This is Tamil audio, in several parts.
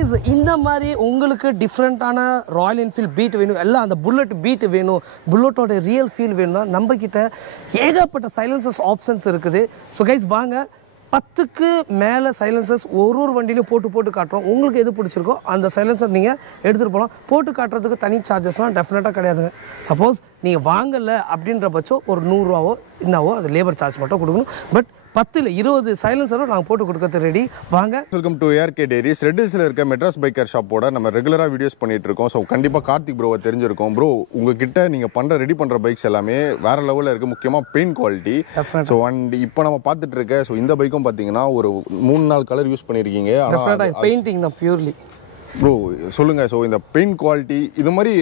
guys, இந்த மாதிரி உங்களுக்கு டிஃப்ரெண்ட்டான ராயல் என்ஃபீல்ட் பீட் வேணும், எல்லாம் அந்த புல்லட் பீட் வேணும், புல்லட்டோட ரியல் ஃபீல் வேணும்னா நம்ம கிட்ட ஏகப்பட்ட சைலன்சஸ் ஆப்ஷன்ஸ் இருக்குது. ஸோ கைஸ் வாங்க, 10க்கு மேலே சைலன்சஸ் ஒரு வண்டியிலையும் போட்டு காட்டுறோம். உங்களுக்கு எது பிடிச்சிருக்கோ அந்த சைலன்சர் நீங்கள் எடுத்துகிட்டு போகலாம். போட்டு காட்டுறதுக்கு தனி சார்ஜஸ்லாம் டெஃபினட்டாக கிடையாதுங்க. சப்போஸ் நீங்கள் வாங்கலை அப்படின்ற பட்சம் ஒரு 100 ரூபாவோ என்னவோ அது லேபர் சார்ஜ் மட்டும் கொடுக்கணும். பட் 10 இல்ல 20 சைலன்சரும் நாங்கள் போட்டு கொடுக்கறது ரெடி. வாங்க. Welcome to ARK Diaries. Red ஹில்ஸில் இருக்க மெட்ராஸ் பைக்கர் ஷாப்போட நம்ம ரெகுலராக வீடியோஸ் பண்ணிட்டு இருக்கோம். ஸோ கண்டிப்பாக கார்த்திக் ப்ரோவை தெரிஞ்சிருக்கோம். ப்ரோ உங்ககிட்ட நீங்கள் ரெடி பண்ணுற பைக்ஸ் எல்லாமே வேற லெவலில் இருக்குது, முக்கியமாக பெயிண்ட் குவாலிட்டி. ஸோ அண்ட் இப்போ நம்ம பார்த்துட்டு இருக்க ஸோ இந்த பைக்கும் பார்த்தீங்கன்னா ஒரு 3-4 கலர் யூஸ் பண்ணியிருக்கீங்க. பெயிண்டிங் தான் பியூர்லி. ப்ரோ சொல்லுங்கள், ஸோ இந்த பெயிண்ட் குவாலிட்டி இது மாதிரி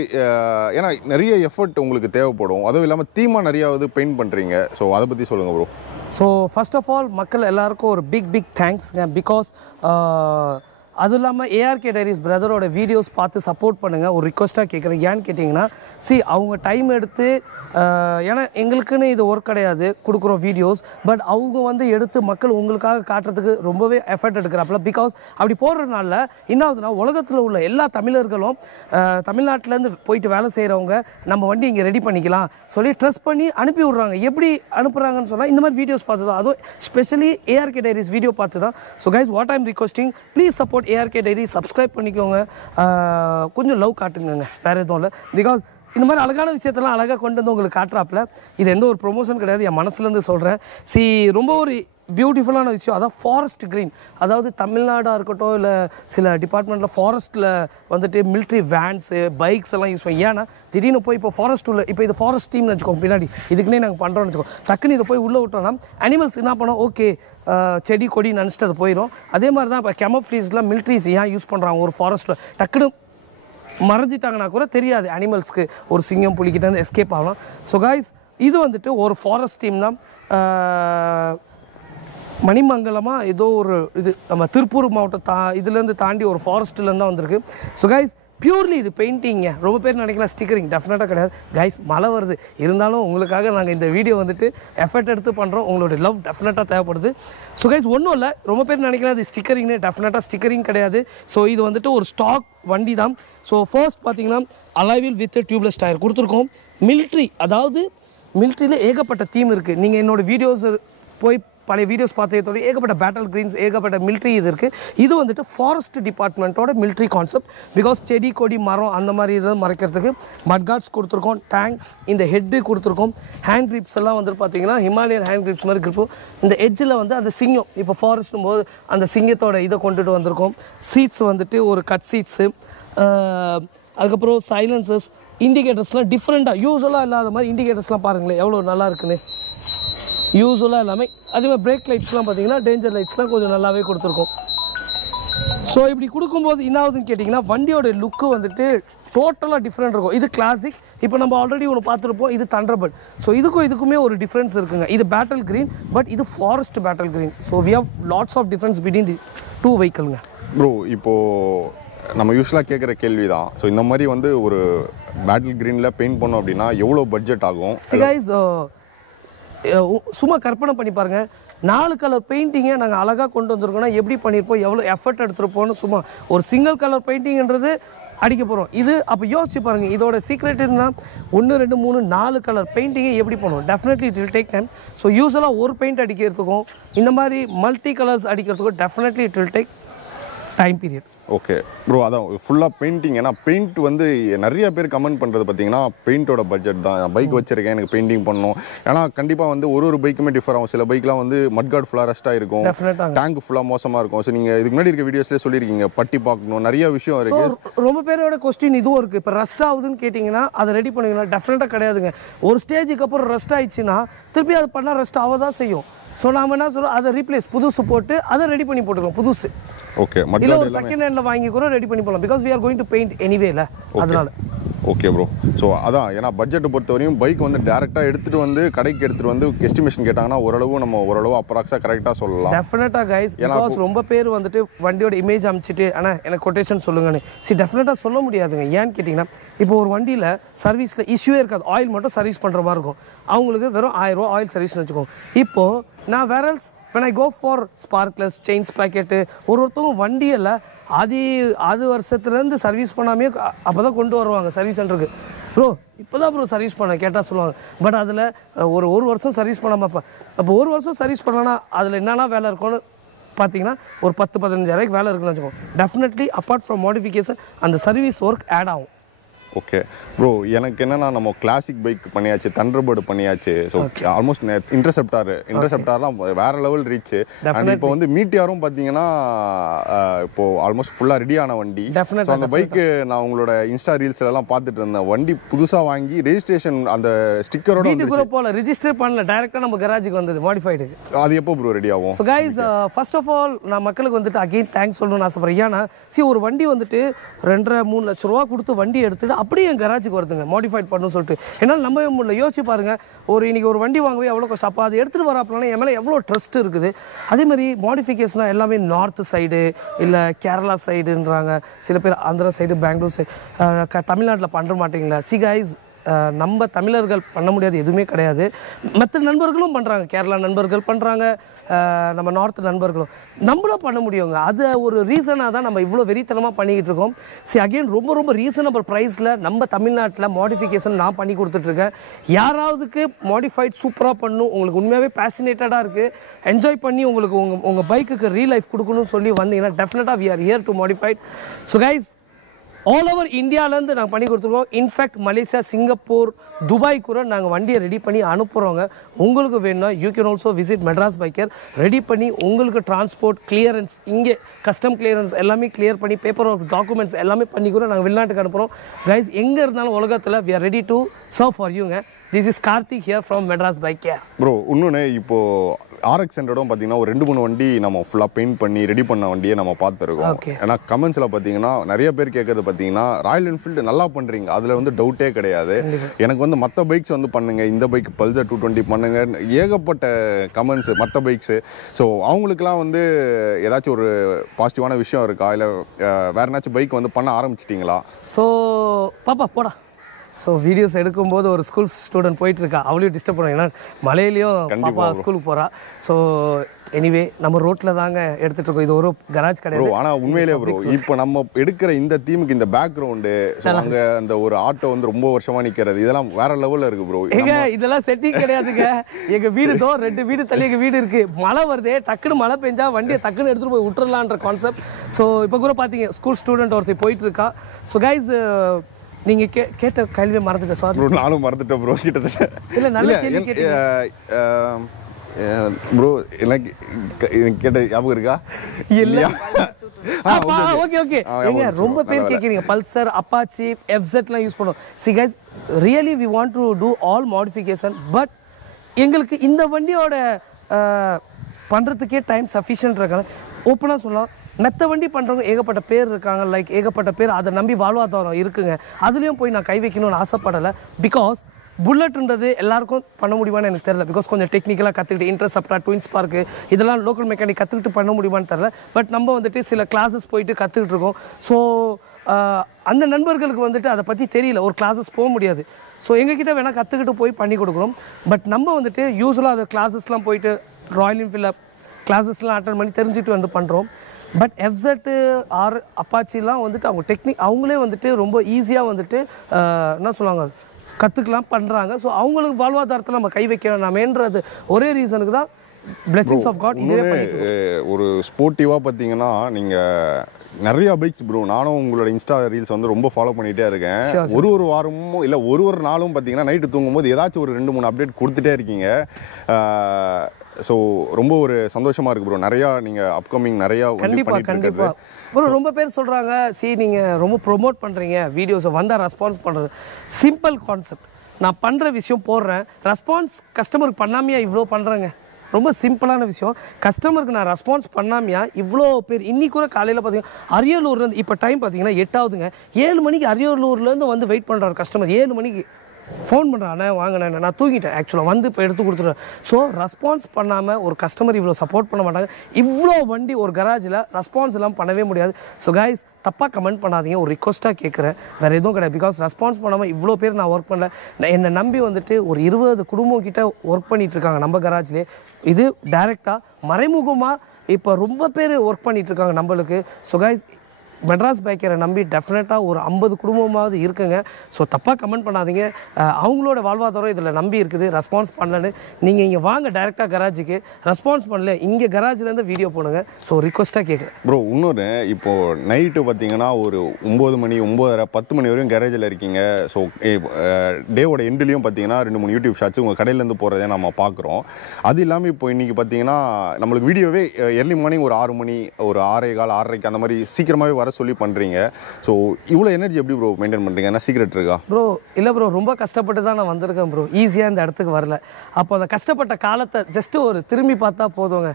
ஏன்னா நிறைய எஃபர்ட் உங்களுக்கு தேவைப்படும், அதுவும் இல்லாமல் தீமாக நிறையாவது பெயிண்ட் பண்ணுறீங்க. ஸோ அதை பற்றி சொல்லுங்கள் bro. So first of all மக்கள் எல்லாருக்கும் ஒரு பிக் தேங்க்ஸ்ங்க. பிகாஸ் அதுவும் இல்லாமல் ARK Diaries பிரதரோட வீடியோஸ் பார்த்து சப்போர்ட் பண்ணுங்கள். ஒரு ரிக்வஸ்ட்டாக கேட்குறேன். ஏன்னு கேட்டிங்கன்னா அவங்க டைம் எடுத்து, ஏன்னா எங்களுக்குன்னு இது ஒர்க் கிடையாது கொடுக்குறோம் வீடியோஸ், பட் அவங்க எடுத்து மக்கள் உங்களுக்காக காட்டுறதுக்கு ரொம்பவே எஃபர்ட் எடுக்கிறாப்புல. பிகாஸ் அப்படி போடுறதுனால என்னாகுதுன்னா உலகத்தில் உள்ள எல்லா தமிழர்களும் தமிழ்நாட்டிலேருந்து போயிட்டு வேலை செய்கிறவங்க நம்ம வண்டி இங்கே ரெடி பண்ணிக்கலாம் சொல்லி ட்ரஸ்ட் பண்ணி அனுப்பி விட்றாங்க. எப்படி அனுப்புகிறாங்கன்னு சொன்னால் இந்த மாதிரி வீடியோஸ் பார்த்து தான், அதுவும் ஸ்பெஷலி ARK Diaries வீடியோ பார்த்து தான். So guys what I'm requesting, please support ARK Diaries, subscribe பண்ணிக்கோங்க, கொஞ்சம் லவ் காட்டுங்க, வேறு எதுவும் இல்லை. பிகாஸ் இந்த மாதிரி அழகான விஷயத்தெல்லாம் அழகாக கொண்டு வந்து உங்களுக்கு காட்டுறாப்புல. இது எந்த ஒரு ப்ரொமோஷன் கிடையாது, என் மனசுலேருந்து சொல்கிறேன். ரொம்ப ஒரு பியூட்டிஃபுல்லான விஷயம். அதான் ஃபாரஸ்ட் க்ரீன். அதாவது தமிழ்நாடாக இருக்கட்டும் இல்லை சில டிபார்ட்மெண்ட்டில் ஃபாரஸ்ட்டில் மிலிட்ரி வேன்ஸு பைக்ஸ் எல்லாம் யூஸ் பண்ணி, ஏன்னா திடீர்னு போய் இப்போ ஃபாரஸ்ட் உள்ள, இப்போ இது ஃபாரஸ்ட் டீம்னு வச்சுக்கோங்க, பின்னாடி இதுக்குன்னே நாங்கள் பண்ணுறோம்னு வச்சுக்கோங்க, டக்குன்னு இதை போய் உள்ளே விட்டோம்னா அனிமல்ஸ் என்ன பண்ணோம், ஓகே செடி கொடி நினச்சிட்டு அது போயிடும். அதே மாதிரி தான் இப்போ கெமோஃப்ளேஜ்லாம் மிலிட்ரிஸ் ஏன் யூஸ் பண்ணுறாங்க, ஒரு ஃபாரஸ்ட்டில் டக்குன்னு மறைஞ்சிட்டாங்கன்னா கூட தெரியாது அனிமல்ஸ்க்கு, ஒரு சிங்கம் புலிக்கிட்டேருந்து எஸ்கேப் ஆகலாம். ஸோ காய்ஸ் இது ஒரு ஃபாரஸ்ட் டீம் தான். மணிமங்கலமாக ஏதோ ஒரு இது நம்ம திருப்பூர் மாவட்டம் இதுலேருந்து தாண்டி ஒரு ஃபாரஸ்ட்லேருந்து தான் வந்திருக்கு. ஸோ கைஸ் பியூர்லி இது பெயிண்டிங்க. ரொம்ப பேர் நினைக்கலாம் ஸ்டிக்கரிங், டெஃபினட்டாக கிடையாது கைஸ். மழை வருது, இருந்தாலும் உங்களுக்காக நாங்கள் இந்த வீடியோ எஃபர்ட் எடுத்து பண்ணுறோம். உங்களுடைய லவ் டெஃபினட்டாக தேவைப்படுது. ஸோ கைஸ் ஒன்றும் இல்லை, ரொம்ப பேர் நினைக்கலாம் இது ஸ்டிக்கரிங்னு, டெஃபினட்டாக ஸ்டிக்கரிங் கிடையாது. ஸோ இது ஒரு ஸ்டாக் வண்டி தான். ஸோ ஃபர்ஸ்ட் பார்த்தீங்கன்னா அலாய்வில் வித் டியூப்லெஸ் டயர் கொடுத்துருக்கோம். மிலிட்ரி, அதாவது மிலிட்ரியில் ஏகப்பட்ட தீம் இருக்குது. நீங்கள் என்னோடய வீடியோஸ் போய் பழைய வீடியோஸ் பார்த்ததோட ஏகப்பட்ட பேட்டல் கிரீன்ஸ், ஏகப்பட்ட மிலிட்ரி இது இருக்குது. இது ஃபாரஸ்ட் டிபார்ட்மெண்ட்டோட மிலிட்ரி கான்செப்ட். பிகாஸ் செடி கொடி மரம் அந்த மாதிரி இதை மறைக்கிறதுக்கு மட்கார்ட்ஸ் கொடுத்துருக்கோம், டேங்க், இந்த ஹெட்டு கொடுத்துருக்கோம். ஹேண்ட் கிரிப்ஸ் எல்லாம் பார்த்தீங்கன்னா ஹிமாலயன் ஹேண்ட் கிரிப்ஸ் மாதிரி இருக்கும். இந்த எட்ஜில் அந்த சிங்கம், இப்போ ஃபாரஸ்ட்டும் போது அந்த சிங்கத்தோட இதை கொண்டுட்டு வந்திருக்கோம். சீட்ஸ் ஒரு கட் சீட்ஸு, அதுக்கப்புறம் சைலன்சஸ், இண்டிகேட்டர்ஸ்லாம் டிஃப்ரெண்ட்டாக யூஸ்வலாக இல்லாத மாதிரி இண்டிகேட்டர்ஸ்லாம் பாருங்களேன் எவ்வளோ நல்லா இருக்குன்னு. யூஸ்வலாக எல்லாமே அதேமாதிரி பிரேக் லைட்ஸ்லாம் பார்த்தீங்கன்னா டேஞ்சர் லைட்ஸ்லாம் கொஞ்சம் நல்லாவே கொடுத்துருக்கோம். ஸோ இப்படி கொடுக்கும்போது என்ன ஆகுதுன்னு கேட்டிங்கன்னா வண்டியோட லுக்கு டோட்டலாக டிஃப்ரெண்ட் இருக்கும். இது கிளாசிக், இப்போ நம்ம ஆல்ரெடி ஒன்று பார்த்துருப்போம், இது தண்டர்பர்ட். ஸோ இதுக்குமே ஒரு டிஃப்ரென்ஸ் இருக்குங்க. இது பேட்டல் க்ரீன், பட் இது forest battle green. So we have lots of difference between the two வெஹிக்கிள்ங்க. ப்ரோ இப்போது நம்ம யூஸ்வலாக கேட்குற கேள்வி தான், ஸோ இந்த மாதிரி ஒரு பேட்டில் க்ரீனில் பெயிண்ட் பண்ணோம் அப்படின்னா எவ்வளோ பட்ஜெட் ஆகும்? கைஸ் சும்மா கற்பனை பண்ணி பாருங்கள், 4 கலர் பெயிண்டிங்கை நாங்கள் அழகாக கொண்டு வந்திருக்கோம்னா எப்படி பண்ணியிருப்போம், எவ்வளோ எஃபர்ட் எடுத்துருப்போம்னு. சும்மா ஒரு சிங்கிள் கலர் பெயிண்டிங்கிறது அடிக்க போகிறோம். இது அப்போ யோசிச்சு பாருங்கள், இதோட சீக்ரெட் இருந்தால் 1 2 3 4 கலர் பெயிண்டிங்கை எப்படி பண்ணுவோம். Definitely it will take time. So யூஸ்வலாக ஒரு பெயிண்ட் அடிக்கிறதுக்கும் இந்த மாதிரி மல்டி கலர்ஸ் அடிக்கிறதுக்கும் definitely it will take time period. Okay bro, அதான் ஃபுல்லாக பெயிண்டிங். ஏன்னா பெயிண்ட் நிறைய பேர் கமெண்ட் பண்ணுறது பார்த்தீங்கன்னா பெயிண்டோட பட்ஜெட் தான். பைக் வச்சிருக்கேன், எனக்கு பெயிண்டிங் பண்ணணும். ஏன்னா கண்டிப்பாக ஒரு பைக்குமே டிஃபர் ஆகும். சில பைக்லாம் மட்கார்ட் ஃபுல்லாக ரஸ்ட்டாக இருக்கும், டேங்க் ஃபுல்லாக மோசமாக இருக்கும். ஸோ நீங்கள் இதுக்கு முன்னாடி இருக்க வீடியோஸ்லேயே சொல்லியிருக்கீங்க, பட்டி பார்க்கணும், நிறைய விஷயம் இருக்குது. ரொம்ப பேரோட கொஸ்டின் இதுவும் இருக்குது. இப்போ ரஸ்ட் ஆகுதுன்னு கேட்டிங்கன்னா அதை ரெடி பண்ணுவீங்களா? டெஃபினட்டாக கிடையாதுங்க. ஒரு ஸ்டேஜுக்கு அப்புறம் ரஸ்ட் ஆயிடுச்சுன்னா திருப்பி அது பண்ணால் ரஸ்ட் ஆக தான் செய்யும். ஸோ நாம் என்ன சொல்கிறோம், அதை ரீப்ளேஸ் புதுசு போட்டு அதை ரெடி பண்ணி போட்டுருக்கோம் புதுசு. ஓகே, இல்லை ஒரு செகண்ட் ஹேண்டில் வாங்கி கூட ரெடி பண்ணி போகலாம். Because we are going to paint anyway இல்லை, அதனால. ஓகே ப்ரோ, ஸோ அதான் ஏன்னா பட்ஜெட்டை பொறுத்தவரையும் பைக் டேரெக்டாக எடுத்துகிட்டு கடைக்கு எடுத்துகிட்டு எஸ்டிமேஷன் கேட்டாங்கன்னா ஓரளவு அப்ராக்ஸாக கரெக்டாக சொல்லலாம். டெஃபினட்டாக கைஸ், பிகாஸ் ரொம்ப பேர் வண்டியோட இமேஜ் அமைச்சிட்டு ஆனால் எனக்கு கொட்டேஷன் சொல்லுங்கன்னு டெஃபினட்டாக சொல்ல முடியாதுங்க. ஏன்னு கேட்டிங்கன்னா இப்போ ஒரு வண்டியில் சர்வீஸில் இஷ்யூவே இருக்காது, ஆயில் மட்டும் சர்வீஸ் பண்ணுற மாதிரி இருக்கும். அவங்களுக்கு வெறும் 1000 ரூபா ஆயில் சர்வீஸ்னு வச்சுக்கோங்க. இப்போது நான் வேரல்ஸ் when I go for sparkless chain sprocket ஒருத்தவங்க வண்டியில் அது வருஷத்துலேருந்து சர்வீஸ் பண்ணாமே அப்போ தான் கொண்டு வருவாங்க சர்வீஸ் சென்டருக்கு. ப்ரோ இப்போ தான் ப்ரோ சர்வீஸ் பண்ண கேட்டால் சொல்லுவாங்க. பட் அதில் ஒரு வருஷம் சர்வீஸ் பண்ணாமல் அப்போ ஒரு வருஷம் சர்வீஸ் பண்ணனா அதில் என்னென்னா வேலை இருக்கும்னு பார்த்தீங்கன்னா ஒரு 10-15 வேலை இருக்குன்னு வச்சுக்கோங்க. டெஃபினெட்லி அப்பார்ட் ஃப்ரம் மாடிஃபிகேஷன் அந்த சர்வீஸ் ஒர்க் ஆட் ஆகும். ஓகே ப்ரோ, எனக்கு என்னன்னா நம்ம கிளாசிக் பைக் பண்ணியாச்சு, தண்டர்பர்டு பண்ணியாச்சு. ஸோ ஆல்மோஸ்ட் இன்டர்செப்டார்லாம் வேற லெவல் ரீச். அண்ட் இப்போ வந்து மீட்டியாரும் பார்த்தீங்கன்னா இப்போ ஆல்மோஸ்ட் ஃபுல்லாக ரெடி ஆன வண்டி. ஸோ அந்த பைக்கு நான் உங்களோட இன்ஸ்டா ரீல்ஸ்ல எல்லாம் பார்த்துட்டு இருந்தேன். வண்டி புதுசாக வாங்கி ரெஜிஸ்ட்ரேஷன் அந்த ஸ்டிக்கரோட போல ரெஜிஸ்டர் பண்ணல, டைரக்டாக நம்ம கராஜுக்கு வந்தது மாடிஃபைடுக்கு. அது எப்போ ப்ரோ ரெடி ஆகும்? So guys first of all நான் மக்களுக்கு வந்துட்டு அகெயின் தேங்க்ஸ் சொல்லணும்னு ஆசைப்படுறேன். ஏன்னா ஒரு வண்டி வந்துட்டு 2.5-3 லட்ச ரூபா கொடுத்து வண்டி எடுத்துட்டு அப்படியே என் கராஜுக்கு வருதுங்க மாடிஃபைட் பண்ணணும்னு சொல்லிட்டு. என்னால் நம்பவே முடியல. யோசிச்சு பாருங்க, இன்னைக்கு ஒரு வண்டி வாங்கவே எவ்வளோ கஷ்டம். அப்போ அதை எடுத்துகிட்டு வராப்பலாம் என் மேலே எவ்வளோ ட்ரஸ்ட் இருக்குது. அதேமாதிரி மாடிஃபிகேஷனாக எல்லாமே நார்த் சைடு இல்லை கேரளா சைடுன்றாங்க, சில பேர் ஆந்திரா சைடு, பெங்களூர் சைடு, தமிழ்நாட்டில் பண்ணுற மாட்டீங்களா? சி கைஸ், நம்ம தமிழர்கள் பண்ண முடியாது எதுவுமே கிடையாது. மற்ற நண்பர்களும் பண்ணுறாங்க, கேரளா நண்பர்கள் பண்ணுறாங்க, நம்ம நார்த் நண்பர்களும், நம்மளும் பண்ண முடியுங்க. அது ஒரு ரீசனாக தான் நம்ம இவ்வளோ வெறித்தனமாக பண்ணிக்கிட்டு இருக்கோம். சரி, அகெயின் ரொம்ப ரொம்ப ரீசனபிள் ப்ரைஸில் நம்ம தமிழ்நாட்டில் மாடிஃபிகேஷன் நான் பண்ணி கொடுத்துட்ருக்கேன். யாராவதுக்கு மாடிஃபைட் சூப்பராக பண்ணணும், உங்களுக்கு உண்மையாகவே பேஷனேட்டடாக இருக்குது, என்ஜாய் பண்ணி உங்களுக்கு உங்கள் பைக்குக்கு ரீலைஃப் கொடுக்கணும்னு சொல்லி வந்தீங்கன்னா டெஃபினட்டாக we are here to modified. So guys, all over இந்தியாவிலேருந்து நாங்கள் பண்ணி கொடுத்துருக்கோம். இன்ஃபேக்ட் மலேசியா, சிங்கப்பூர், துபாய் கூட நாங்கள் வண்டியை ரெடி பண்ணி அனுப்புகிறோங்க. உங்களுக்கு வேணும்னா you can also visit Madras biker. Ready பண்ணி உங்களுக்கு டிரான்ஸ்போர்ட் கிளியரன்ஸ், இங்கே கஸ்டம் கிளியரன்ஸ் எல்லாமே கிளியர் பண்ணி பேப்பர் ஒர்க் டாக்குமெண்ட்ஸ் எல்லாமே பண்ணி கூட நாங்கள் வெளிநாட்டுக்கு அனுப்புகிறோம். கைஸ், எங்கே இருந்தாலும் உலகத்தில் we are ready to serve for யூங்க. This is Karthik here from Madras biker. Bro, இன்னொன்று இப்போது ஆர்எக்ஸ் ஹண்ட்ரடும் பார்த்தீங்கன்னா ஒரு 2-3 வண்டி நம்ம ஃபுல்லாக பெயிண்ட் பண்ணி ரெடி பண்ண வண்டியை நம்ம பார்த்துருக்கோம். ஏன்னா கமெண்ட்ஸில் பார்த்தீங்கன்னா நிறைய பேர் கேட்கறது பார்த்தீங்கன்னா ராயல் என்ஃபீல்டு நல்லா பண்ணுறீங்க, அதில் வந்து டவுட்டே கிடையாது. எனக்கு வந்து மற்ற பைக்ஸ் வந்து பண்ணுங்க, இந்த பைக் பல்சர் 220 பண்ணுங்க, ஏகப்பட்ட கமெண்ட்ஸு மற்ற பைக்ஸு. ஸோ அவங்களுக்குலாம் வந்து ஏதாச்சும் ஒரு பாசிட்டிவான விஷயம் இருக்கா, இல்லை வேற ஏதாச்சும் பைக் வந்து பண்ண ஆரம்பிச்சிட்டிங்களா? ஸோ பாப்பா போடா. ஸோ வீடியோஸ் எடுக்கும்போது ஒரு ஸ்கூல் ஸ்டூடெண்ட் போயிட்டுருக்கா, அவளையும் டிஸ்டர்ப் பண்ணுவோம். ஏன்னா மலையிலையும் பாப்பா ஸ்கூலுக்கு போகிறா. ஸோ எனிவே நம்ம ரோட்டில் தாங்க எடுத்துகிட்டு இருக்கோம். இது ஒரு கராஜ் கிடையாது. ஆனால் உண்மையிலே ப்ரோ, இப்போ நம்ம எடுக்கிற இந்த தீமுக்கு இந்த பேக்ரவுண்டு, அங்கே அந்த ஒரு ஆட்டோ வந்து ரொம்ப வருஷமாக நிற்கிறது, இதெல்லாம் வேற லெவலில் இருக்குது ப்ரோ. ஏங்க இதெல்லாம் செட்டிங் கிடையாதுங்க. எங்கள் வீடு 2 வீடு தள்ளி எங்கள் வீடு இருக்குது. மழை வருது, டக்குன்னு மழை பெஞ்சா வண்டியை டக்குன்னு எடுத்துகிட்டு போய் விட்டுறலான்ற கான்செப்ட். ஸோ இப்போ கூட பார்த்தீங்க ஸ்கூல் ஸ்டூடெண்ட் ஒருத்தர் போயிட்டுருக்கா. ஸோ கைஸ், நீங்கள் கேட்ட கேள்வியை மறந்துட்டேன். சாரி ப்ரோ, நானும் மறந்துட்டேன் ப்ரோ. கிட்டத்தட்ட இல்லை, நல்ல கேள்வி கேட்டீங்க ப்ரோ. எனக்கு கேட்ட ஞாபகம் இருக்கா? இல்லையா? Okay okay. ஏங்க ரொம்ப பேர் கேட்குறீங்க பல்சர், அப்பாச்சி, எஃப்செட்லாம் யூஸ் பண்ணுவோம். See guys, really we want to do all modification. But எங்களுக்கு இந்த வண்டியோட பண்ணுறதுக்கே டைம் சஃபிஷியன்ட் இருக்காங்க. ஓப்பனாக சொல்லலாம், மெத்த வண்டி பண்ணுறவங்க ஏகப்பட்ட பேர் இருக்காங்க. லைக் ஏகப்பட்ட பேர் அதை நம்பி வாழ்வாதாரம் இருக்குங்க. அதுலேயும் போய் நான் கை வைக்கணும்னு ஆசைப்படலை. பிகாஸ் புல்லட்ன்றது எல்லாருக்கும் பண்ண முடியுமான்னு எனக்கு தெரியல. பிகாஸ் கொஞ்சம் டெக்னிக்கலாக கற்றுக்கிட்டு இன்டர்செப்டார், ட்வின் ஸ்பார்க்கு இதெல்லாம் லோக்கல் மெக்கானிக் கற்றுக்கிட்டு பண்ண முடியுமான்னு தெரியல. பட் நம்ம வந்துட்டு சில கிளாஸஸ் போயிட்டு கற்றுக்கிட்டு இருக்கோம். ஸோ அந்த நண்பர்களுக்கு வந்துட்டு அதை பற்றி தெரியல, ஒரு கிளாஸஸ் போக முடியாது. ஸோ எங்ககிட்ட வேணால் கற்றுக்கிட்டு போய் பண்ணி கொடுக்குறோம். பட் நம்ம வந்துட்டு யூஸ்வலாக அந்த கிளாஸஸ்லாம் போயிட்டு ராயல் என்ஃபீல்டில் கிளாஸஸ்லாம் அட்டன் பண்ணி தெரிஞ்சுட்டு வந்து பண்ணுறோம். பட் எஃப்செட்டு ஆர் அப்பாச்சிலாம் வந்துட்டு அவங்க அவங்களே வந்துட்டு ரொம்ப ஈஸியாக வந்துட்டு என்ன சொல்லுவாங்க கற்றுக்கலாம் பண்ணுறாங்க. ஸோ அவங்களுக்கு வாழ்வாதாரத்தை நம்ம கை வைக்க வேணாமேன்றது ஒரே ரீசனுக்கு தான் blessings of God. ஒரு ஸ்போர்ட்டிவாக பார்த்தீங்கன்னா நீங்கள் நிறையா பைக்ஸ் ப்ரோ, நானும் உங்களோட இன்ஸ்டா ரீல்ஸ் வந்து ரொம்ப ஃபாலோ பண்ணிகிட்டே இருக்கேன். ஒரு வாரமும் இல்லை ஒரு நாளும் பார்த்தீங்கன்னா நைட்டு தூங்கும்போது ஏதாச்சும் ஒரு 2-3 அப்டேட் கொடுத்துட்டே இருக்கீங்க. ஸோ ரொம்ப ஒரு சந்தோஷமாக இருக்குது ப்ரோ. நிறையா நீங்கள் அப்கமிங் நிறையா கண்டிப்பாக ப்ரோ. ரொம்ப பேர் சொல்கிறாங்க, நீங்கள் ரொம்ப ப்ரொமோட் பண்ணுறீங்க, வீடியோஸை வந்தால் ரெஸ்பான்ஸ் பண்ணுறது. சிம்பிள் கான்செப்ட், நான் பண்ணுற விஷயம் போடுறேன், ரெஸ்பான்ஸ் கஸ்டமருக்கு பண்ணாமையா இவ்வளோ பண்ணுறேங்க. ரொம்ப சிம்பிளான விஷயம். கஸ்டமருக்கு நான் ரெஸ்பான்ஸ் பண்ணாமையா இவ்வளோ பேர். இன்னைக்கு கூட காலையில் பார்த்தீங்கன்னா அரியலூர்லேருந்து இப்போ டைம் பார்த்தீங்கன்னா 8 ஆகுதுங்க. 7 மணிக்கு அரியலூர்லேருந்து வந்து வெயிட் பண்ணுறாரு கஸ்டமர். 7 மணிக்கு ஃபோன் பண்ணுறாண்ணே வாங்கினே, நான் தூங்கிட்டேன் ஆக்சுவலாக, வந்து இப்போ எடுத்து கொடுத்துருவேன். ஸோ ரெஸ்பான்ஸ் பண்ணாமல் ஒரு கஸ்டமர் இவ்வளோ சப்போர்ட் பண்ண மாட்டாங்க. இவ்வளோ வண்டி ஒரு கராஜில் ரெஸ்பான்ஸ் எல்லாம் பண்ணவே முடியாது. ஸோ கைஸ், தப்பாக கமெண்ட் பண்ணாதீங்க, ஒரு ரிக்வஸ்ட்டாக கேட்குறேன், வேறு எதுவும் கிடையாது. பிகாஸ் ரெஸ்பான்ஸ் பண்ணாமல் இவ்வளோ பேர் நான் ஒர்க் பண்ணல. என்னை நம்பி வந்துட்டு ஒரு 20 குடும்பம் கிட்ட ஒர்க் பண்ணிகிட்ருக்காங்க நம்ம கராஜ்லேயே. இது டைரெக்டாக மறைமுகமாக இப்போ ரொம்ப பேர் ஒர்க் பண்ணிகிட்ருக்காங்க நம்மளுக்கு. ஸோ கைஸ், மெட்ராஸ் பைக்கரை நம்பி டெஃபினட்டாக ஒரு 50 குடும்பமாவது இருக்குங்க. ஸோ தப்பாக கமெண்ட் பண்ணாதீங்க. அவங்களோட வாழ்வாதாரம் இதில் நம்பி இருக்குது. ரெஸ்பான்ஸ் பண்ணலன்னு நீங்கள் இங்கே வாங்க டைரெக்டாக கராஜுக்கு. ரெஸ்பான்ஸ் பண்ணல இங்கே கராஜ்லேருந்து வீடியோ போடுங்க. ஸோ ரிக்வஸ்ட்டாக கேட்குறேன். ப்ரோ இன்னொரு இப்போது நைட்டு பார்த்தீங்கன்னா ஒரு 9 மணி 9:30 10 மணி வரையும் கேரேஜில் இருக்கீங்க. ஸோ டேவோட எண்டுலேயும் பார்த்தீங்கன்னா 2-3 யூடியூப் ஷாட்ஸ் உங்கள் கடையிலேருந்து போகிறதே நம்ம பார்க்குறோம். அது இல்லாமல் இப்போ இன்றைக்கி பார்த்தீங்கன்னா நம்மளுக்கு வீடியோவே ஏர்லி மார்னிங் ஒரு 6 மணி ஒரு 6:15 6:30 அந்த மாதிரி சீக்கிரமாகவே வர சொல்லி பண்ணுறீங்க. ஸோ இவ்வளோ எனர்ஜி எப்படி ப்ரோ மெயின்டைன் பண்ணுறீங்க? என்ன சீக்ரெட் இருக்கா? ப்ரோ இல்லை ப்ரோ, ரொம்ப கஷ்டப்பட்டு தான் நான் வந்திருக்கேன் ப்ரோ. ஈஸியாக இந்த இடத்துக்கு வரல. அப்போ அந்த கஷ்டப்பட்ட காலத்தை ஜஸ்ட்டு ஒரு திரும்பி பார்த்தா போதுங்க,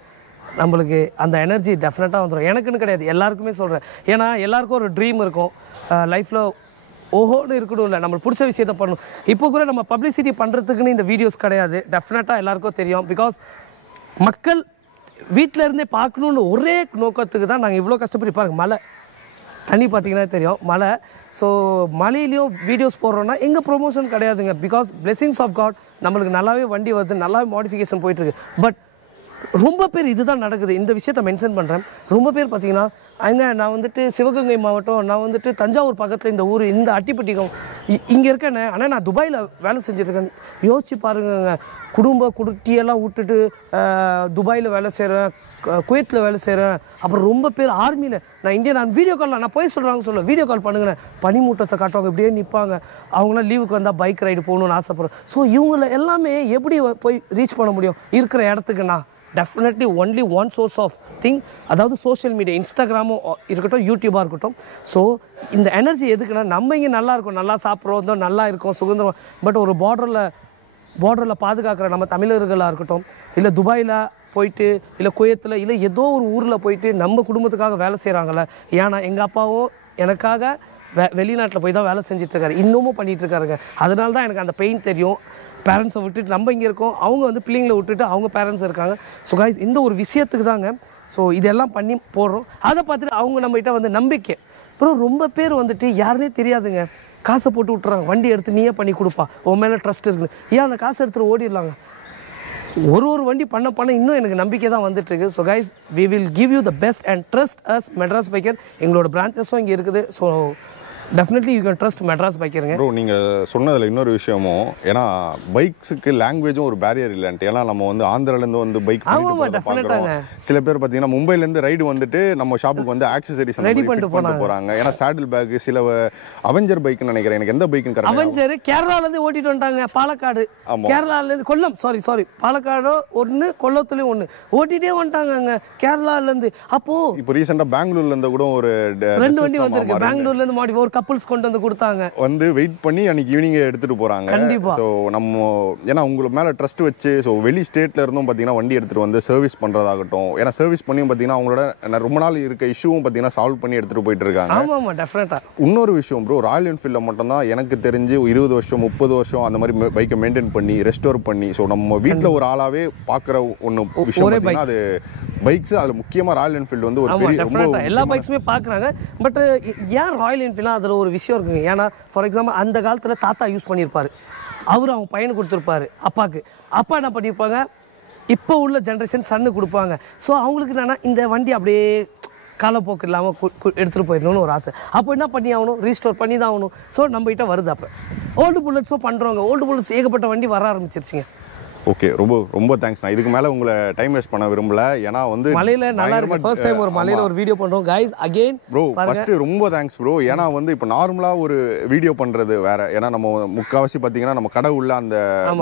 நம்மளுக்கு அந்த எனர்ஜி டெஃபினட்டாக வந்துடும். எனக்குன்னு கிடையாது, எல்லாருக்குமே சொல்கிறேன். ஏன்னா எல்லாருக்கும் ஒரு ட்ரீம் இருக்கும் லைஃப்பில். ஓஹோன்னு இருக்கணும், இல்லை நம்மளுக்கு பிடிச்ச விஷயத்தை பண்ணணும். இப்போ கூட நம்ம பப்ளிசிட்டி பண்ணுறதுக்குன்னு இந்த வீடியோஸ் கிடையாது. டெஃபினட்டாக எல்லாருக்கும் தெரியும். பிகாஸ் மக்கள் வீட்டில் இருந்தே பார்க்கணுன்னு ஒரே நோக்கத்துக்கு தான் நாங்கள் இவ்வளோ கஷ்டப்பட்டு பாருங்க. மழை தண்ணி பார்த்தீங்கன்னா தெரியும், மழை. ஸோ மழையிலையும் வீடியோஸ் போடுறோன்னா எங்கள் ப்ரொமோஷன் கிடையாதுங்க. பிகாஸ் பிளெஸிங்ஸ் ஆஃப் காட், நம்மளுக்கு நல்லாவே வண்டி வருது, நல்லாவே மாடிஃபிகேஷன் போயிட்டுருக்கு. பட் ரொம்ப பேர் இதுதான் நடக்குது. இந்த விஷயத்த மென்ஷன் பண்ணுறேன். ரொம்ப பேர் பார்த்தீங்கன்னா அங்கே நான் வந்துட்டு சிவகங்கை மாவட்டம், நான் வந்துட்டு தஞ்சாவூர் பக்கத்தில் இந்த ஊர் இந்த அட்டிப்பட்டிக்கம் இங்கே இருக்கேன்னு. ஆனால் நான் துபாயில் வேலை செஞ்சுருக்கேன். யோசிச்சு பாருங்க, குட்டியெல்லாம் விட்டுட்டு துபாயில் வேலை செய்கிறேன், குவைத்தில் வேலை செய்கிறேன். அப்புறம் ரொம்ப பேர் ஆர்மியில் நான் இந்தியா நான் வீடியோ கால் நான் போய் சொல்கிறாங்க வீடியோ கால் பண்ணுங்கண்ணே, பனிமூட்டத்தை காட்டுவாங்க, இப்படியே நிற்பாங்க. அவங்களாம் லீவுக்கு வந்தால் பைக் ரைடு போகணுன்னு ஆசைப்படுறேன். ஸோ இவங்கள எல்லாமே எப்படி போய் ரீச் பண்ண முடியும் இருக்கிற இடத்துக்குண்ணா? Definitely only one source of thing, அதாவது சோஷியல் மீடியா, இன்ஸ்டாகிராமும் இருக்கட்டும், யூடியூபாக இருக்கட்டும். ஸோ இந்த எனர்ஜி எதுக்குன்னா, நம்ம இங்கே நல்லா இருக்கும், நல்லா சாப்பிட்றோம், நல்லா இருக்கும், சுதந்திரம். பட் ஒரு பார்டரில் பாதுகாக்கிற நம்ம தமிழர்களாக இருக்கட்டும், இல்லை துபாயில் போயிட்டு, இல்லை குவைத்தில், இல்லை ஏதோ ஒரு ஊரில் போயிட்டு நம்ம குடும்பத்துக்காக வேலை செய்கிறாங்கல்ல. ஏன்னா எங்கள் அப்பாவும் எனக்காக வெளிநாட்டில் போய் தான் வேலை செஞ்சிட்ருக்காரு, இன்னமும் பண்ணிகிட்ருக்காருங்க. அதனால தான் எனக்கு அந்த பெயின் தெரியும். பேரண்ட்ஸை விட்டுட்டு நம்ம இங்கே இருக்கோம், அவங்க வந்து பிள்ளைங்களை விட்டுட்டு அவங்க பேரண்ட்ஸ் இருக்காங்க. ஸோ கைஸ் இந்த ஒரு விஷயத்துக்கு தாங்க ஸோ இதெல்லாம் பண்ணி போடுறோம். அதை பார்த்துட்டு அவங்க நம்மகிட்ட வந்து நம்பிக்கை. அப்புறம் ரொம்ப பேர் வந்துட்டு யாருனே தெரியாதுங்க, காசை போட்டு விட்டுறாங்க, வண்டி எடுத்து நீயே பண்ணி கொடுப்பா, உன் மேலே ட்ரஸ்ட் இருக்குது, ஏன் அந்த காசை எடுத்துகிட்டு ஓடிடலாங்க. ஒரு வண்டி பண்ண இன்னும் எனக்கு நம்பிக்கை தான் வந்துட்டுருக்கு. So guys we will give you the best and trust us Madras biker. எங்களோட பிரான்ச்சஸும் இங்கே இருக்குது. So definitely you can trust Madras பைக்கருங்க. ப்ரோ நீங்கள் சொன்னதில் இன்னொரு விஷயமும், ஏன்னா பைக்ஸுக்கு லாங்குவேஜும் ஒரு பேரியர் இல்லைன்ட்டு. ஏன்னா நம்ம வந்து ஆந்திராலேருந்து வந்து பைக் பார்க்குறோம். சில பேர் பார்த்தீங்கன்னா மும்பைலேருந்து ரைடு வந்துட்டு நம்ம ஷாப்புக்கு வந்து ஆக்சசரிஸ் ரெடி பண்ணிட்டு போகிறாங்க. ஏன்னா சேடில் பேக், சில அவெஞ்சர் பைக்குன்னு நினைக்கிறேன், எனக்கு எந்த பைக்குன்னு கரெக்ட். அவெஞ்சர் கேரளாலேருந்து ஓட்டிட்டு வந்துட்டாங்க, பாலக்காடு, கேரளாலேருந்து கொல்லம், சாரி பாலக்காடோ ஒன்று, கொல்லத்துலேயும் ஒன்று ஓட்டிகிட்டே வந்துட்டாங்க கேரளாலேருந்து. அப்போது இப்போ ரீசெண்டாக பெங்களூர்லேருந்து கூட ஒரு 2 வண்டி வந்திருக்கு. பெங்களூர்லேருந்து மாடி ஒரு கப்புள்ஸ் கொண்டு வந்து கொடுத்தாங்க, வந்து வெயிட் பண்ணி அன்னைக்கு ஈவினிங் எடுத்துட்டு போறாங்க. ஸோ நம்ம ஏன்னா உங்களுக்கு மேல ட்ரஸ்ட் வச்சு, ஸோ வெளி ஸ்டேட்ல இருந்தும் பார்த்தீங்கன்னா வண்டி எடுத்துட்டு வந்து சர்வீஸ் பண்றதாகட்டும், ஏன்னா சர்வீஸ் பண்ணியும் பார்த்தீங்கன்னா அவங்களோட ரொம்ப நாள் இருக்க இஷ்யூவும் பார்த்தீங்கன்னா சால்வ் பண்ணி எடுத்துட்டு போயிட்டு இருக்காங்க. ஆமாம் டெஃபினட்டா. இன்னொரு விஷயம் ப்ரோ, ராயல் என்ஃபீல்டில் மட்டும் தான் எனக்கு தெரிஞ்சு 20 வருஷம் 30 வருஷம் அந்த மாதிரி பைக்கை மெயின்டைன் பண்ணி ரெஸ்டோர் பண்ணி, ஸோ நம்ம வீட்டில் ஒரு ஆளாவே பார்க்குற ஒன்று விஷயம் பார்த்தீங்கன்னா அது பைக்ஸ். அதில் முக்கியமாக ராயல் என்ஃபீல்டு வந்து ஒரு பெரிய ரொம்ப எல்லா பைக்ஸுமே பார்க்குறாங்க. பட் ஏன் ராயல் என்ஃபீல்டு அதில் ஒரு விஷயம் இருக்குங்க. ஏன்னா ஃபார் எக்ஸாம்பிள் அந்த காலத்தில் தாத்தா யூஸ் பண்ணியிருப்பார், அவர் அவங்க பையனுக்கு கொடுத்துருப்பாரு, அப்பாவுக்கு. அப்பா என்ன பண்ணியிருப்பாங்க, இப்போ உள்ள ஜென்ரேஷன் சன்னு கொடுப்பாங்க. ஸோ அவங்களுக்கு என்னென்னா இந்த வண்டி அப்படியே காலப்போக்கு இல்லாமல் எடுத்துகிட்டு போயிடணும்னு ஒரு ஆசை. அப்போ என்ன பண்ணி ஆகணும், ரீஸ்டோர் பண்ணி தான் ஆகணும். ஸோ நம்மகிட்ட வருது. அப்போ ஓல்டு புல்லட்ஸும் பண்ணுறவங்க, ஓல்டு புல்லட்ஸ் ஏகப்பட்ட வண்டி வர ஆரம்பிச்சிருச்சுங்க. ஓகே, ரொம்ப தேங்க்ஸ். நான் இதுக்கு மேலே உங்களை டைம் வேஸ்ட் பண்ண விரும்பல. ஏன்னா வந்து மலையில் நல்லா இருக்கு, ஃபர்ஸ்ட் டைம் ஒரு மலையில் ஒரு வீடியோ பண்ணுறோம் கைஸ். அகெயின் ப்ரோ ஃபஸ்ட்டு ரொம்ப தேங்க்ஸ் ப்ரோ. ஏன்னா வந்து இப்போ நார்மலாக ஒரு வீடியோ பண்ணுறது வேறு. ஏன்னா நம்ம முக்கால்வாசி பார்த்தீங்கன்னா நம்ம கடை உள்ள அந்த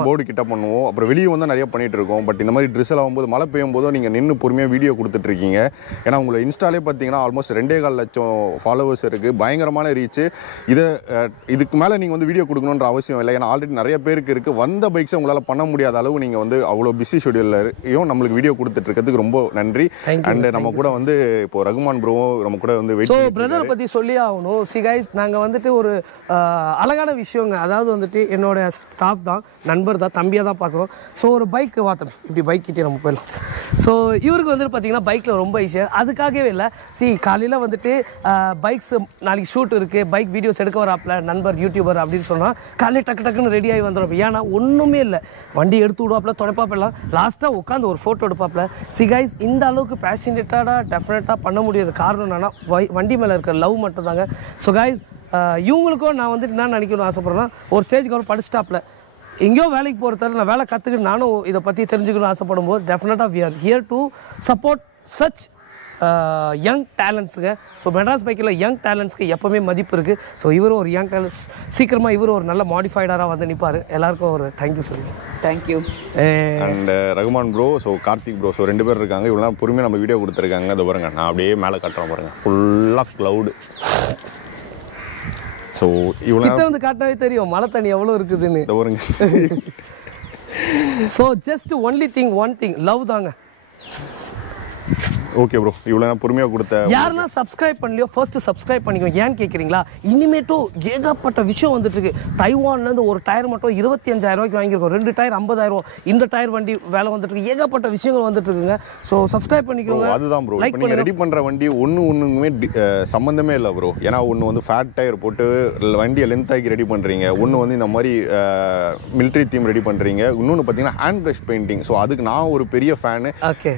போர்டு கிட்ட பண்ணுவோம், அப்புறம் வெளியே வந்து நிறைய பண்ணிட்டு இருக்கோம். பட் இந்த மாதிரி ட்ரெஸ்ஸில் ஆகும்போது மழை பெய்யும் போதும் நீங்கள் நின்று பொறுமையாக வீடியோ கொடுத்துட்ருக்கீங்க. ஏன்னா உங்களை இன்ஸ்டாலே பார்த்தீங்கன்னா ஆல்மோஸ்ட் 2.25 லட்சம் ஃபாலோவர்ஸ் இருக்குது, பயங்கரமான ரீச்சு. இதுக்கு மேலே நீங்கள் வந்து வீடியோ கொடுக்கணுன்ற அவசியம் இல்லை. ஏன்னா ஆல்ரெடி நிறைய பேருக்கு இருக்குது. வந்த பைக்ஸை உங்களால் பண்ண முடியாத அளவு நீங்கள் வந்து அவ்வளோ பிஸி ஷெடியூல்லையும் நம்மளுக்கு வீடியோ கொடுத்துட்டு இருக்கிறதுக்கு ரொம்ப நன்றி. அண்ட் நம்ம கூட வந்து இப்போ ரகுமான் ப்ரோ நம்ம கூட வந்து வெயிட். ஸோ பிரதரை பற்றி சொல்லி ஆகணும். சி கைஸ், நாங்கள் வந்துட்டு ஒரு அழகான விஷயங்க. அதாவது வந்துட்டு என்னோட ஸ்டாஃப் தான், நண்பர் தான், தம்பியாக தான் பார்க்குறோம். ஸோ ஒரு பைக் பார்த்தோம், இப்படி பைக் கிட்டே நம்ம போயிடலாம். ஸோ இவருக்கு வந்துட்டு பார்த்தீங்கன்னா பைக்கில் ரொம்ப ஈஸியாக, அதுக்காகவே இல்லை. காலையில் வந்துட்டு பைக்ஸ் நாளைக்கு ஷூட் இருக்குது, பைக் வீடியோஸ் எடுக்க வராப்பில் நண்பர் யூடியூபர் அப்படின்னு சொன்னால் காலையில் டக்குன்னு ரெடி ஆகி வந்துடும். ஏன்னா ஒன்றுமே இல்லை, வண்டி எடுத்து தூத்து விடுவாப்பில் தொடப்பாப்பெல்லாம் லாஸ்ட்டாக உட்காந்து ஒரு ஃபோட்டோ எடுப்பாப்பில். சி கைஸ், இந்த அளவுக்கு பேஷனேட்டாக டெஃபினட்டாக பண்ண முடியாது காரணம் என்னன்னா வண்டி மேலே இருக்கிற லவ் மட்டும் தாங்க. ஸோ கைஸ், இவங்களுக்கும் நான் வந்துட்டு என்ன நினைக்கணும்னு ஆசைப்பட்றேன்னா, ஒரு ஸ்டேஜுக்கு அப்புறம் படிச்சிட்டாப்பில் எங்கேயோ வேலைக்கு போகிறதால நான் வேலை கற்றுக்கிட்டு நானும் இதை பற்றி தெரிஞ்சுக்கணும்னு ஆசைப்படும் போது டெஃபினட்டாக we are here to support such young டேலண்ட்ஸுங்க. ஸோ மெட்ராஸ் பைக்கில் யங் டேலண்ட்ஸ்க்கு எப்போவுமே மதிப்பு இருக்குது. ஸோ இவரும் ஒரு யங் டேலண்ட்ஸ், சீக்கிரமாக இவரும் ஒரு நல்ல மாடிஃபைடராக வந்து நிற்பார். எல்லாருக்கும் ஒரு தேங்க்யூ சொல்லி. Thank you. And Rahman bro, so Karthik bro, so 2 பேர் இருக்காங்க. இவ்வளோ பொறுமையாக நம்ம வீடியோ கொடுத்துருக்காங்க. அதை பாருங்க, நான் அப்படியே மேலே காட்டுறேன் பாருங்க, ஃபுல்லாக க்ளவுடு. ஸோ இவ்வளோ கிட்ட வந்து காட்டினாவே தெரியும் மழை தண்ணி எவ்வளோ இருக்குதுன்னு. வருங்க. So just one thing love தாங்க. ஓகே ப்ரோ, இவ்வளோ பொறுமையாக கொடுத்த யாரெல்லாம் சப்ஸ்கிரைப் பண்ணலையோ ஃபர்ஸ்ட் சப்ஸ்கிரைப் பண்ணிக்கோங்க. ஏன்னு கேட்குறீங்களா, இனிமேட்டும் ஏகப்பட்ட விஷயம் வந்துட்டு இருக்கு. தைவான்லேருந்து ஒரு டயர் மட்டும் 25,000 ரூபாய்க்கு வாங்கியிருக்கோம். 2 டயர் 50,000. இந்த டயர் வண்டி வேலை வந்துட்டு இருக்கு. ஏகப்பட்ட விஷயங்கள் வந்துட்டு இருக்குங்க. ஸோ சப்ஸ்கிரைப் பண்ணிக்கோங்க. அதுதான் ப்ரோ, இப்போ நீங்கள் ரெடி பண்ணுற வண்டி ஒன்றுமே சம்மந்தமே இல்லை ப்ரோ. ஏன்னா ஒன்று வந்து ஃபேட் டயர் போட்டு வண்டியை லென்த் ஆக்கி ரெடி பண்ணுறீங்க, ஒன்று வந்து இந்த மாதிரி மிலிட்ரி தீம் ரெடி பண்ணுறீங்க, இன்னொன்று பார்த்தீங்கன்னா ஹேண்ட் ப்ரஷ் பெயிண்டிங். ஸோ அதுக்கு நான் ஒரு பெரிய ஃபேனு. ஓகே,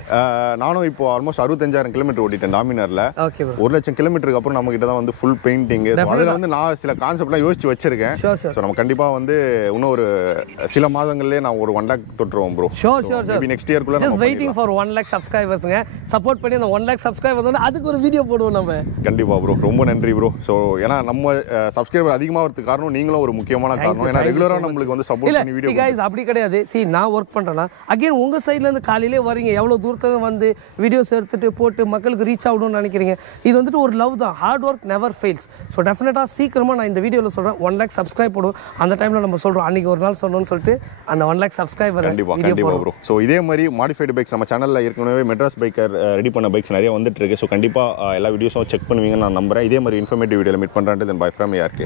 நானும் இப்போ ஆல்மோஸ்ட் 65,000 கிலோமீட்டர் ஓட்டிட்டேன் டாமினர்ல. 1,00,000 கிலோமீட்டருக்கு அப்புறம் நம்ம கிட்ட தான் வந்து ஃபுல் பெயிண்டிங். அதில் வந்து நான் சில கான்செப்ட்லாம் யோசிச்சு வச்சிருக்கேன். ஸோ நம்ம கண்டிப்பாக வந்து இன்னும் ஒரு சில மாதங்கள்லேயே நான் ஒரு 1 lakh தொட்டுருவோம் ப்ரோ. ஷோர் மேபி நெக்ஸ்ட் இயர்க்குள்ள ஜஸ்ட் வெயிட்டிங் ஃபார் 1 lakh சப்ஸ்கிரைபர்ஸ்ங்க. சப்போர்ட் பண்ணி அந்த 1 lakh சப்ஸ்கிரைபர் வந்து அதுக்கு ஒரு வீடியோ போடுவோம் நம்ம. கண்டிப்பாக ப்ரோ, ரொம்ப நன்றி ப்ரோ. ஸோ ஏன்னா நம்ம சப்ஸ்கிரைபர் அதிகமாகிறதுக்கு காரணம் நீங்களும் ஒரு முக்கியமான காரணம். ஏன்னா ரெகுலராக நம்மளுக்கு வந்து சப்போர்ட் பண்ணி வீடியோ. கைஸ் அப்படி கிடையாது. நான் ஒர்க் பண்ணுறேன்னா அகைன் உங்கள் சைட்லேருந்து காலையிலே வரீங்க, எவ்வளோ தூரத்தில் வந்து வீடியோஸ் எடுத்துகிட்டு போட்டு மக்களுக்கு ரீச் ஆகணும்னு நினைக்கிறீங்க. இது வந்துட்டு ஒரு லவ் தான். Hard work never fails. So டெஃபினட்டாக சீக்கிரமாக நான் இந்த வீடியோவில் சொல்கிறேன் 1 lakh சப்ஸ்கிரைப் போடுவோம். அந்த டைமில் நம்ம சொல்கிறோம் அன்றைக்கி ஒரு நாள் சொன்னோம்னு சொல்லிட்டு அந்த 1 lakh சப்ஸ்கிரைபர் கண்டிப்பாக ப்ரோ. ஸோ இதே மாதிரி மாடிஃபைடு பைக்ஸ் நம்ம சேனலில் ஏற்கனவே மெட்ராஸ் பைக்கர் ரெடி பண்ண பைக்ஸ் நிறைய வந்துட்டு இருக்கு. ஸோ கண்டிப்பாக எல்லா வீடியோஸும் செக் பண்ணுவீங்கன்னு நான் நம்புறேன். இதே மாதிரி இன்ஃபர்மேட்டிவ் வீடியோவில் மீட் பண்ணுறேன். தென் பை ஃப்ரம் ARK.